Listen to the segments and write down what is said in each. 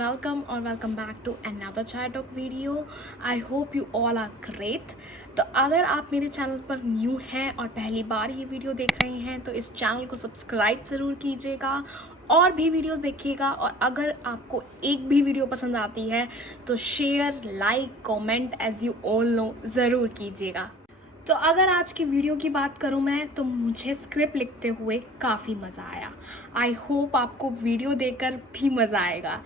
welcome or welcome back to another Chai Talk video. I hope you all are great. तो अगर आप मेरे channel पर new हैं और पहली बार ये वीडियो देख रहे हैं तो इस चैनल को सब्सक्राइब ज़रूर कीजिएगा और भी वीडियोस देखिएगा। और अगर आपको एक भी वीडियो पसंद आती है तो share, like, comment as you all know ज़रूर कीजिएगा। तो अगर आज की वीडियो की बात करूं मैं तो मुझे स्क्रिप्ट लिखते हुए काफ़ी मज़ा आया। आई होप आपको वीडियो देखकर भी मज़ा आएगा।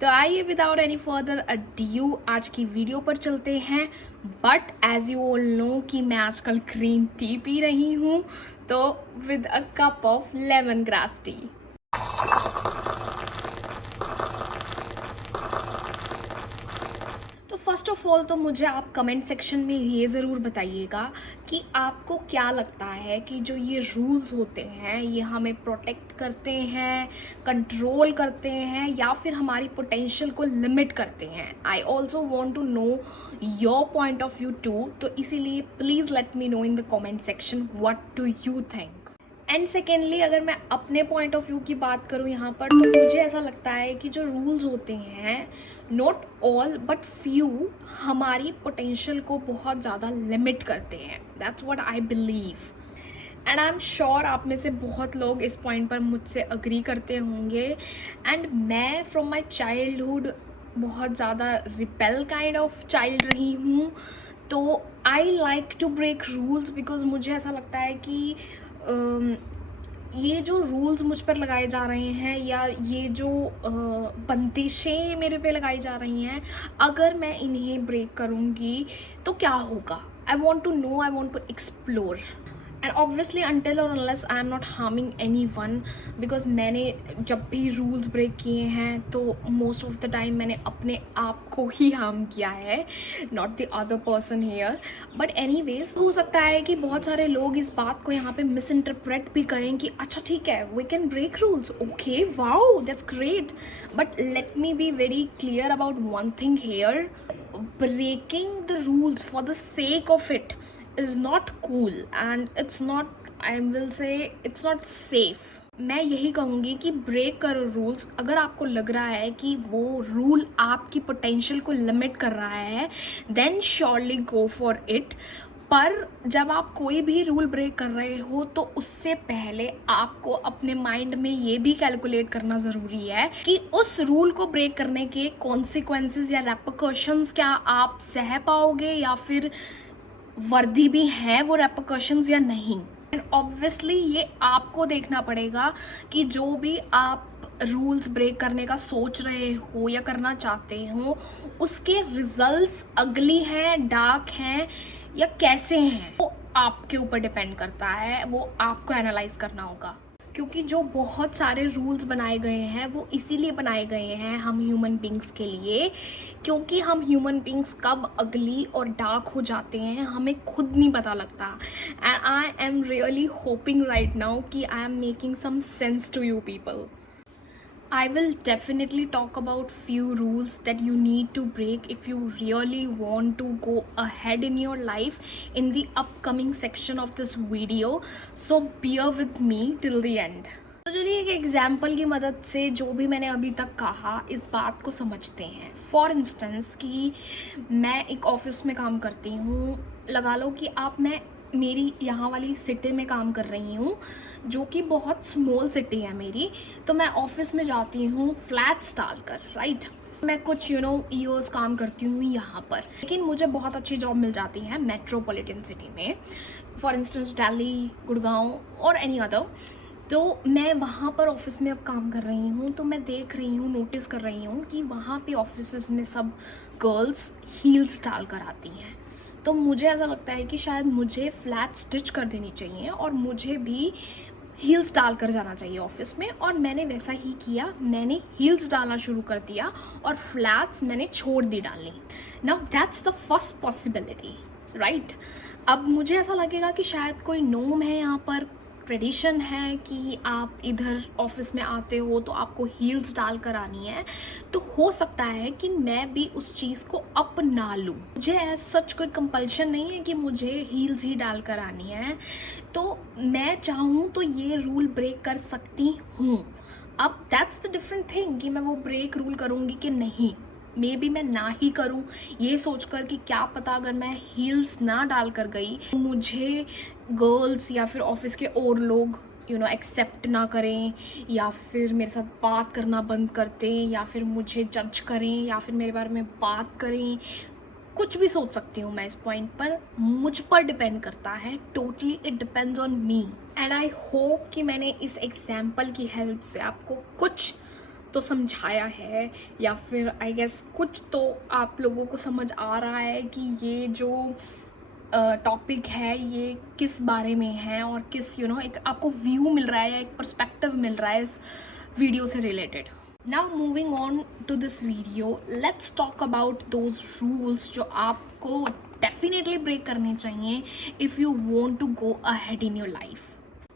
तो आइए विदाउट एनी फर्दर अड्यू आज की वीडियो पर चलते हैं। But as you all know कि मैं आजकल ग्रीन टी पी रही हूँ, तो with a cup of lemon grass tea. तो फर्स्ट ऑफ ऑल तो मुझे आप कमेंट सेक्शन में ये ज़रूर बताइएगा कि आपको क्या लगता है कि जो ये रूल्स होते हैं ये हमें प्रोटेक्ट करते हैं, कंट्रोल करते हैं या फिर हमारी पोटेंशियल को लिमिट करते हैं। I also want to know your point of view too. तो इसीलिए please let me know in the comment section what do you think. And secondly अगर मैं अपने पॉइंट ऑफ व्यू की बात करूँ यहाँ पर, तो मुझे ऐसा लगता है कि जो रूल्स होते हैं, नॉट ऑल बट फ्यू, हमारी पोटेंशियल को बहुत ज़्यादा लिमिट करते हैं। That's what I believe and I am sure आप में से बहुत लोग इस पॉइंट पर मुझसे अग्री करते होंगे। एंड मैं फ्रॉम माई चाइल्डहुड बहुत ज़्यादा रिपेल काइंड ऑफ चाइल्ड रही हूँ। तो I like to break rules because मुझे ऐसा लगता है कि ये जो रूल्स मुझ पर लगाए जा रहे हैं या ये जो बंदिशें मेरे पे लगाई जा रही हैं, अगर मैं इन्हें ब्रेक करूँगी तो क्या होगा। I want to know, I want to explore and obviously until और unless I am not harming anyone. Because मैंने जब भी रूल्स ब्रेक किए हैं तो मोस्ट ऑफ द टाइम मैंने अपने आप को ही हार्म किया है, not the other person here. But anyways, हो सकता है कि बहुत सारे लोग इस बात को यहाँ पे मिस इंटरप्रेट भी करें कि अच्छा ठीक है, we can break rules, okay, wow, that's great. But let me be very clear about one thing here. Breaking the rules for the sake of it is not cool and it's not, I will say it's not safe। मैं यही कहूँगी कि break करो rules अगर आपको लग रहा है कि वो रूल आपकी पोटेंशियल को लिमिट कर रहा है, then surely go for it. पर जब आप कोई भी रूल ब्रेक कर रहे हो तो उससे पहले आपको अपने माइंड में ये भी कैलकुलेट करना ज़रूरी है कि उस रूल को ब्रेक करने के कॉन्सिक्वेंसेस या रेपरकशंस क्या आप सह पाओगे या फिर वर्दी भी हैं वो रेपरकशंस या नहीं। एंड ऑब्वियसली ये आपको देखना पड़ेगा कि जो भी आप रूल्स ब्रेक करने का सोच रहे हो या करना चाहते हो उसके रिजल्ट्स अगली हैं, डार्क हैं या कैसे हैं, वो आपके ऊपर डिपेंड करता है। वो आपको एनालाइज करना होगा क्योंकि जो बहुत सारे रूल्स बनाए गए हैं वो इसीलिए बनाए गए हैं हम ह्यूमन बींग्स के लिए, क्योंकि हम ह्यूमन बींग्स कब अगली और डार्क हो जाते हैं हमें खुद नहीं पता लगता। And I am really hoping right now कि I am making some sense to you people. I will definitely talk about few rules that you need to break if you really want to go ahead in your life in the upcoming section of this video. So bear with me till the end. तो चलिए एक example की मदद से जो भी मैंने अभी तक कहा इस बात को समझते हैं। फॉर इंस्टेंस कि मैं एक ऑफिस में काम करती हूँ, लगा लो कि आप मैं मेरी यहाँ वाली सिटी में काम कर रही हूँ जो कि बहुत स्मॉल सिटी है मेरी। तो मैं ऑफिस में जाती हूँ फ्लैट्स डालकर, राइट। मैं कुछ ईयर्स काम करती हूँ यहाँ पर, लेकिन मुझे बहुत अच्छी जॉब मिल जाती है मेट्रोपॉलिटन सिटी में, फॉर इंस्टेंस दिल्ली, गुड़गांव और एनी अदर। तो मैं वहाँ पर ऑफिस में अब काम कर रही हूँ तो मैं देख रही हूँ, नोटिस कर रही हूँ कि वहाँ पे ऑफिस में सब गर्ल्स हील्स डाल कर आती हैं। तो मुझे ऐसा लगता है कि शायद मुझे फ्लैट स्टिच कर देनी चाहिए और मुझे भी हील्स डाल कर जाना चाहिए ऑफिस में। और मैंने वैसा ही किया, मैंने हील्स डालना शुरू कर दिया और फ्लैट्स मैंने छोड़ दी डालनी। Now that's the first possibility, right. अब मुझे ऐसा लगेगा कि शायद कोई नॉर्म है यहाँ पर, ट्रेडिशन है कि आप इधर ऑफिस में आते हो तो आपको हील्स डाल कर आनी है। तो हो सकता है कि मैं भी उस चीज़ को अपना लूँ। मुझे ऐसा सच कोई कंपल्शन नहीं है कि मुझे हील्स ही डाल कर आनी है। तो मैं चाहूँ तो ये रूल ब्रेक कर सकती हूँ। अब दैट्स द डिफरेंट थिंग कि मैं वो ब्रेक रूल करूँगी कि नहीं, मे बी मैं ना ही करूँ, ये सोचकर कि क्या पता अगर मैं हील्स ना डाल कर गई तो मुझे गर्ल्स या फिर ऑफिस के और लोग एक्सेप्ट ना करें, या फिर मेरे साथ बात करना बंद कर दें, या फिर मुझे जज करें, या फिर मेरे बारे में बात करें। कुछ भी सोच सकती हूँ मैं इस पॉइंट पर, मुझ पर डिपेंड करता है, totally it depends on me. And I hope कि मैंने इस एग्जाम्पल की हेल्प से आपको कुछ तो समझाया है, या फिर आई गेस कुछ तो आप लोगों को समझ आ रहा है कि ये जो टॉपिक है ये किस बारे में है, और किस एक आपको व्यू मिल रहा है या एक पर्सपेक्टिव मिल रहा है इस वीडियो से related. Now moving on to this video, let's talk about those rules जो आपको डेफिनेटली ब्रेक करने चाहिए if you want to go ahead in your life.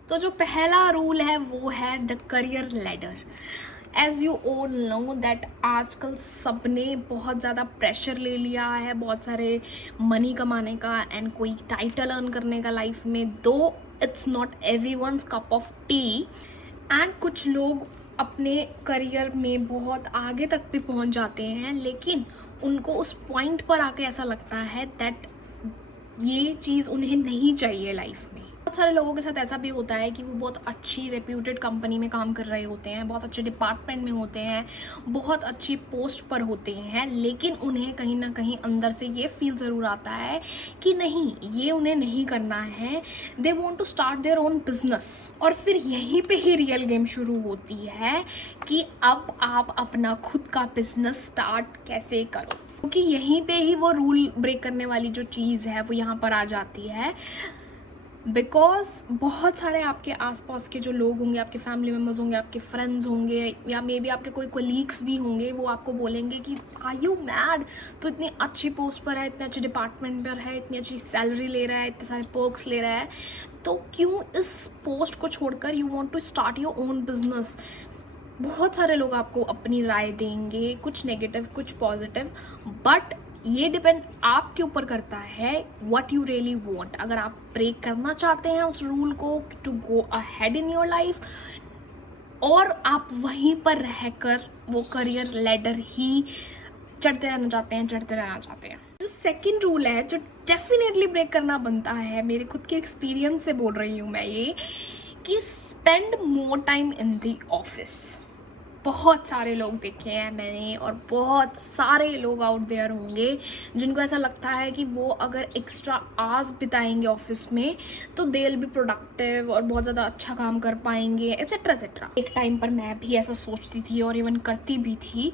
तो जो पहला रूल है वो है the career ladder. As you all know that आजकल सबने बहुत ज़्यादा प्रेशर ले लिया है बहुत सारे मनी कमाने का एंड कोई टाइटल अर्न करने का लाइफ में, दो it's not everyone's cup of T. And कुछ लोग अपने करियर में बहुत आगे तक भी पहुंच जाते हैं, लेकिन उनको उस पॉइंट पर आके ऐसा लगता है दैट ये चीज़ उन्हें नहीं चाहिए लाइफ में। बहुत सारे लोगों के साथ ऐसा भी होता है कि वो बहुत अच्छी रेप्यूटेड कंपनी में काम कर रहे होते हैं, बहुत अच्छे डिपार्टमेंट में होते हैं, बहुत अच्छी पोस्ट पर होते हैं, लेकिन उन्हें कहीं ना कहीं अंदर से ये फील ज़रूर आता है कि नहीं, ये उन्हें नहीं करना है, they want to start their own business. और फिर यहीं पे ही रियल गेम शुरू होती है कि अब आप अपना खुद का बिजनेस स्टार्ट कैसे करो, क्योंकि यहीं पे ही वो रूल ब्रेक करने वाली जो चीज़ है वो यहाँ पर आ जाती है। बिकॉज बहुत सारे आपके आसपास के जो लोग होंगे, आपके फैमिली मेम्बर्स होंगे, आपके फ्रेंड्स होंगे, या मे बी आपके कोई कोलीग्स भी होंगे, वो आपको बोलेंगे कि आर यू मैड, तो इतनी अच्छी पोस्ट पर है, इतने अच्छे डिपार्टमेंट पर है, इतनी अच्छी सैलरी ले रहा है, इतने सारे पर्क्स ले रहा है, तो क्यों इस पोस्ट को छोड़कर you want to start your own business. बहुत सारे लोग आपको अपनी राय देंगे, कुछ नेगेटिव कुछ पॉजिटिव, बट ये डिपेंड आपके ऊपर करता है व्हाट यू रियली वांट। अगर आप ब्रेक करना चाहते हैं उस रूल को to go ahead in your life, और आप वहीं पर रहकर वो करियर लैडर ही चढ़ते रहना चाहते हैं। जो सेकंड रूल है जो डेफिनेटली ब्रेक करना बनता है, मेरे खुद के एक्सपीरियंस से बोल रही हूँ मैं ये, कि spend more time in the office. बहुत सारे लोग देखे हैं मैंने, और बहुत सारे लोग आउट देयर होंगे जिनको ऐसा लगता है कि वो अगर एक्स्ट्रा आवर्स बिताएंगे ऑफिस में तो दे विल बी प्रोडक्टिव और बहुत ज़्यादा अच्छा काम कर पाएंगे, एट्सेट्रा एट्सेट्रा। एक टाइम पर मैं भी ऐसा सोचती थी और इवन करती भी थी,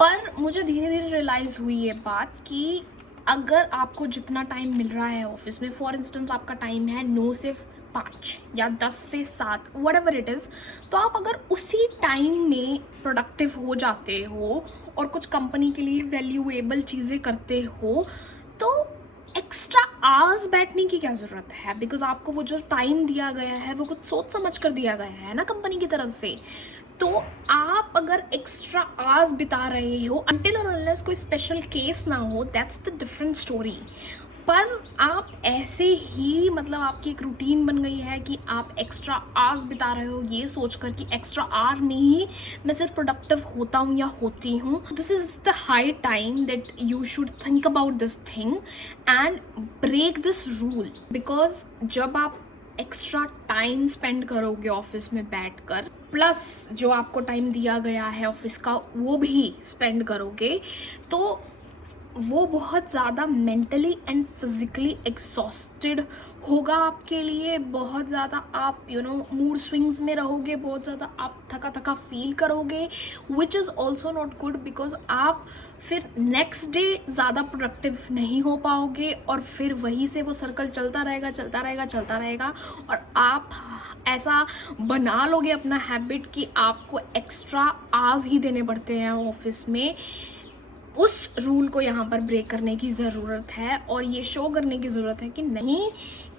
पर मुझे धीरे धीरे रियलाइज़ हुई ये बात कि अगर आपको जितना टाइम मिल रहा है ऑफिस में, फॉर इंस्टेंस आपका टाइम है 9 से 5 या 10 से 7 व्हाटएवर इट इज़, तो आप अगर उसी टाइम में प्रोडक्टिव हो जाते हो और कुछ कंपनी के लिए वैल्यूएबल चीज़ें करते हो, तो एक्स्ट्रा आवर्स बैठने की क्या ज़रूरत है, बिकॉज आपको वो जो टाइम दिया गया है वो कुछ सोच समझ कर दिया गया है ना कंपनी की तरफ से। तो आप अगर एक्स्ट्रा आवर्स बिता रहे हो अनटिल और अनलेस कोई स्पेशल केस ना हो, दैट्स द डिफरेंट स्टोरी। पर आप ऐसे ही मतलब आपकी एक रूटीन बन गई है कि आप एक्स्ट्रा आवर्स बिता रहे हो ये सोचकर कि एक्स्ट्रा आवर में ही मैं सिर्फ प्रोडक्टिव होता हूँ या होती हूँ। This is the high time that you should think about this thing and break this rule. Because जब आप एक्स्ट्रा टाइम स्पेंड करोगे ऑफिस में बैठकर, प्लस जो आपको टाइम दिया गया है ऑफिस का वो भी स्पेंड करोगे, तो वो बहुत ज़्यादा मेंटली एंड फिज़िकली एग्जॉस्टेड होगा आपके लिए। बहुत ज़्यादा आप मूड स्विंग्स में रहोगे, बहुत ज़्यादा आप थका थका फील करोगे, which is also not good, because आप फिर नेक्स्ट डे ज़्यादा प्रोडक्टिव नहीं हो पाओगे, और फिर वहीं से वो सर्कल चलता रहेगा, और आप ऐसा बना लोगे अपना हैबिट कि आपको एक्स्ट्रा आवर्स ही देने पड़ते हैं ऑफिस में। उस रूल को यहाँ पर ब्रेक करने की ज़रूरत है, और ये शो करने की ज़रूरत है कि नहीं,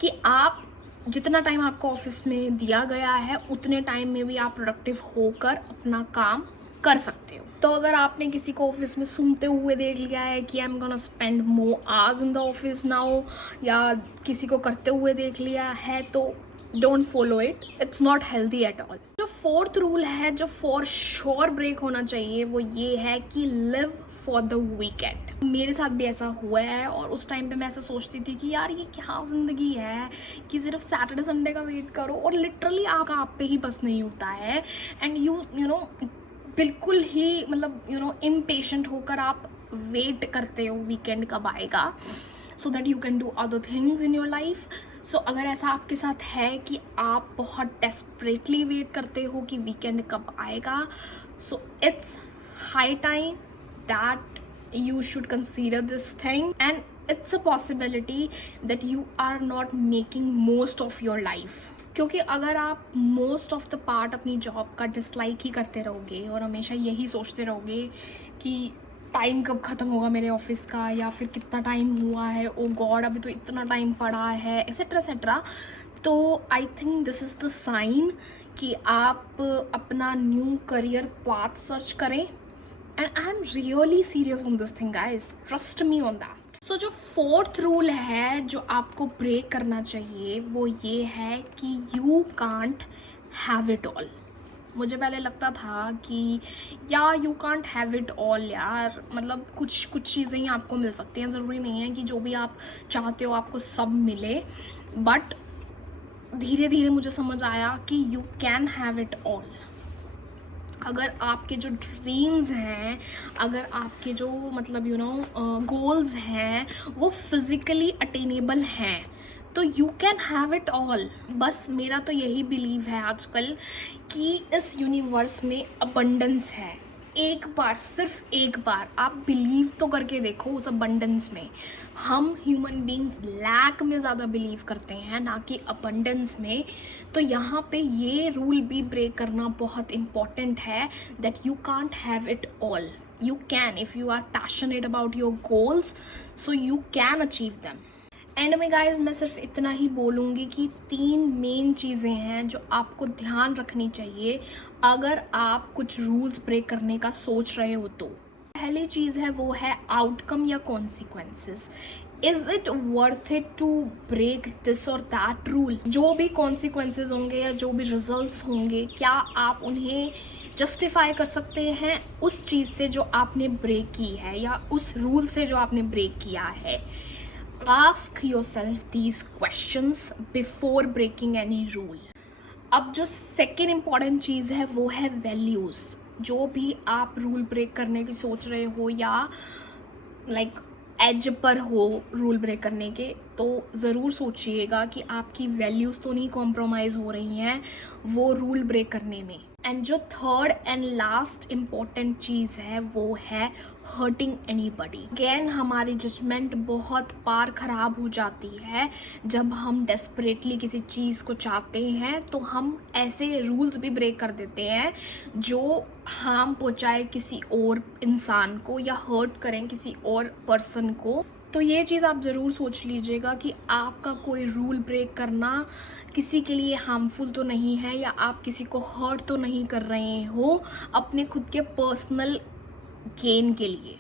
कि आप जितना टाइम आपको ऑफिस में दिया गया है उतने टाइम में भी आप प्रोडक्टिव होकर अपना काम कर सकते हो। तो अगर आपने किसी को ऑफिस में सुनते हुए देख लिया है कि I am gonna spend more hours in the office now, या किसी को करते हुए देख लिया है, तो don't follow it, it's not healthy at all. जो फोर्थ रूल है जो फॉर श्योर ब्रेक होना चाहिए वो ये है कि लिव फॉर द वीकेंड। मेरे साथ भी ऐसा हुआ है और उस टाइम पे मैं ऐसा सोचती थी कि यार ये क्या ज़िंदगी है कि सिर्फ सैटरडे संडे का वेट करो, और लिटरली आप पे ही बस नहीं होता है एंड यू नो बिल्कुल ही मतलब इम्पेशेंट होकर आप वेट करते हो वीकेंड कब आएगा, so that you can do other things in your life. So अगर ऐसा आपके साथ है कि आप बहुत डेस्परेटली वेट करते हो कि वीकेंड कब आएगा, so it's high time that you should consider this thing, and it's a possibility that you are not making most of your life। क्योंकि अगर आप मोस्ट ऑफ द पार्ट अपनी जॉब का डिसलाइक ही करते रहोगे और हमेशा यही सोचते रहोगे कि टाइम कब ख़त्म होगा मेरे ऑफिस का, या फिर कितना टाइम हुआ है, ओ गॉड अभी तो इतना टाइम पड़ा है, एक्सेट्रा एक्सेट्रा, तो I think this is the sign कि आप अपना न्यू करियर पाथ सर्च करें। And I'm really serious on this thing, guys. Trust me on that. So जो फोर्थ रूल है जो आपको ब्रेक करना चाहिए वो ये है कि you can't have it all। मुझे पहले लगता था कि you can't have it all यार, मतलब कुछ चीज़ें ही आपको मिल सकती हैं, ज़रूरी नहीं है कि जो भी आप चाहते हो आपको सब मिले। बट धीरे धीरे मुझे समझ आया कि you can have it all। अगर आपके जो ड्रीम्स हैं, अगर आपके जो मतलब गोल्स हैं वो फिज़िकली अटेनेबल हैं, तो you can have it all. बस मेरा तो यही बिलीव है आजकल कि इस यूनिवर्स में अबंडेंस है। एक बार, सिर्फ एक बार आप बिलीव तो करके देखो उस अबंडेंस में। हम ह्यूमन बींग्स लैक में ज़्यादा बिलीव करते हैं ना कि अबंडेंस में। तो यहाँ पे ये रूल भी ब्रेक करना बहुत इम्पॉर्टेंट है that you can't have it all. You can, if you are passionate about your goals, so you can achieve them. End में गाइज मैं सिर्फ इतना ही बोलूँगी कि 3 मेन चीज़ें हैं जो आपको ध्यान रखनी चाहिए अगर आप कुछ रूल्स ब्रेक करने का सोच रहे हो। तो पहली चीज़ है वो है आउटकम या consequences. Is it worth it to break this और दैट रूल? जो भी कॉन्सिक्वेंसेस होंगे या जो भी रिजल्ट्स होंगे, क्या आप उन्हें जस्टिफाई कर सकते हैं उस चीज़ से जो आपने ब्रेक की है या उस रूल से जो आपने ब्रेक किया है? Ask yourself these questions before breaking any rule। अब जो सेकेंड इम्पॉर्टेंट चीज़ है वो है वैल्यूज़। जो भी आप रूल ब्रेक करने की सोच रहे हो या लाइक एज पर हो रूल ब्रेक करने के, तो ज़रूर सोचिएगा कि आपकी वैल्यूज़ तो नहीं कॉम्प्रोमाइज़ हो रही हैं वो रूल ब्रेक करने में। एंड जो थर्ड एंड लास्ट इम्पॉर्टेंट चीज़ है वो है हर्टिंग एनीबडी। अगेन हमारी जजमेंट बहुत बार ख़राब हो जाती है जब हम डेस्परेटली किसी चीज़ को चाहते हैं, तो हम ऐसे रूल्स भी ब्रेक कर देते हैं जो हार्म पहुंचाए किसी और इंसान को या हर्ट करें किसी और पर्सन को। तो ये चीज़ आप ज़रूर सोच लीजिएगा कि आपका कोई रूल ब्रेक करना किसी के लिए हार्मफुल तो नहीं है या आप किसी को हर्ट तो नहीं कर रहे हो अपने खुद के पर्सनल गेन के लिए।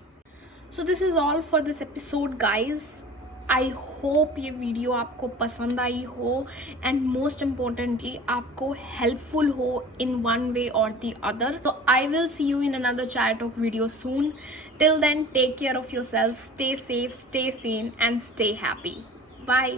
So this is all for this episode guys. I hope ये वीडियो आपको पसंद आई हो एंड मोस्ट इम्पॉर्टेंटली आपको हेल्पफुल हो इन वन वे और द अदर। तो I will see you in another chat talk video soon. Till then take care of yourself, stay safe, stay sane and stay happy. Bye.